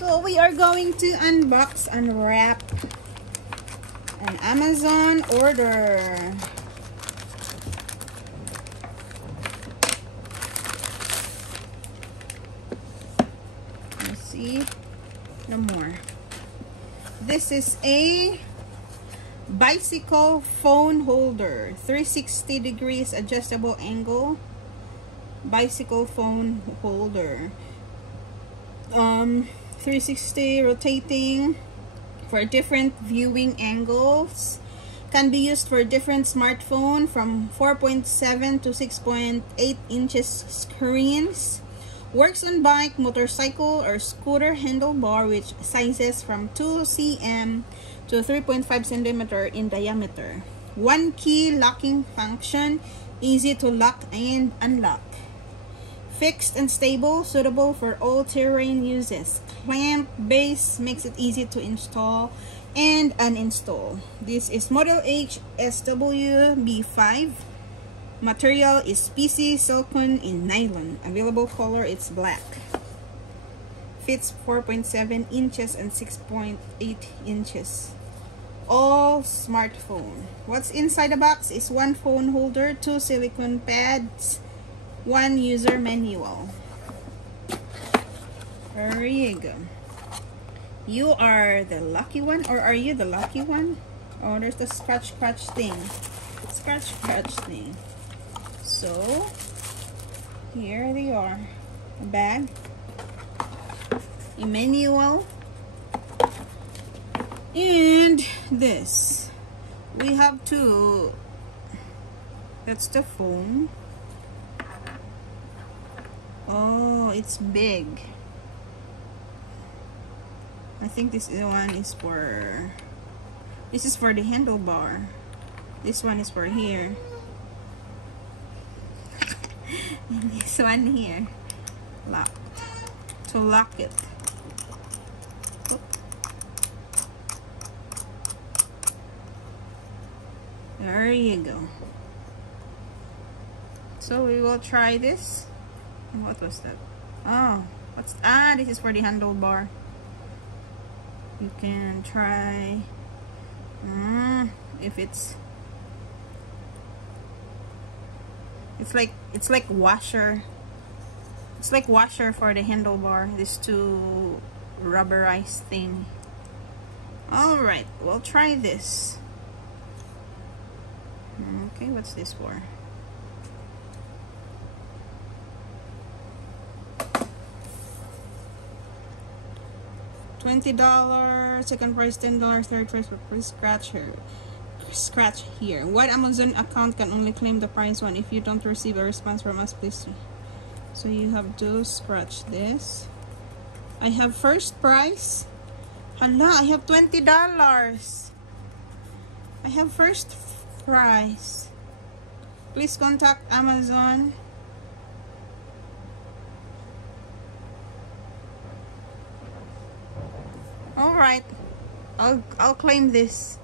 So we are going to unbox, unwrap an Amazon order. Let's see. No more. This is a bicycle phone holder, 360 degrees adjustable angle bicycle phone holder. 360 rotating for different viewing angles. Can be used for different smartphone from 4.7 to 6.8 inches screens. Works on bike, motorcycle, or scooter handlebar, which sizes from 2 cm to 3.5 cm in diameter. One key locking function, easy to lock and unlock. Fixed and stable, suitable for all terrain uses. Clamp base makes it easy to install and uninstall. This is model HSWB5. Material is PC silicone in nylon. Available color is black. Fits 4.7 inches and 6.8 inches. All smartphone. What's inside the box is one phone holder, 2 silicone pads, 1 user manual. There you go. You are the lucky one, or are you the lucky one? Oh, there's the scratch thing. Scratch thing. So here they are. A bag, a manual, and this. We have two. That's the phone. Oh, it's big. I think this one is for, this is for the handlebar. This one is for here. And this one here. Lock. To lock it. Oop. There you go. So we will try this. What was that? Oh, this is for the handlebar. You can try if it's like washer. It's like washer for the handlebar. These two rubberized thing. All right, we'll try this. Okay, what's this for? $20, second price $10, third price for scratch here. What Amazon account can only claim the price one? If you don't receive a response from us, please. So you have to scratch this. I have first price. Hala, I have $20. I have first price. Please contact Amazon. All right, I'll claim this.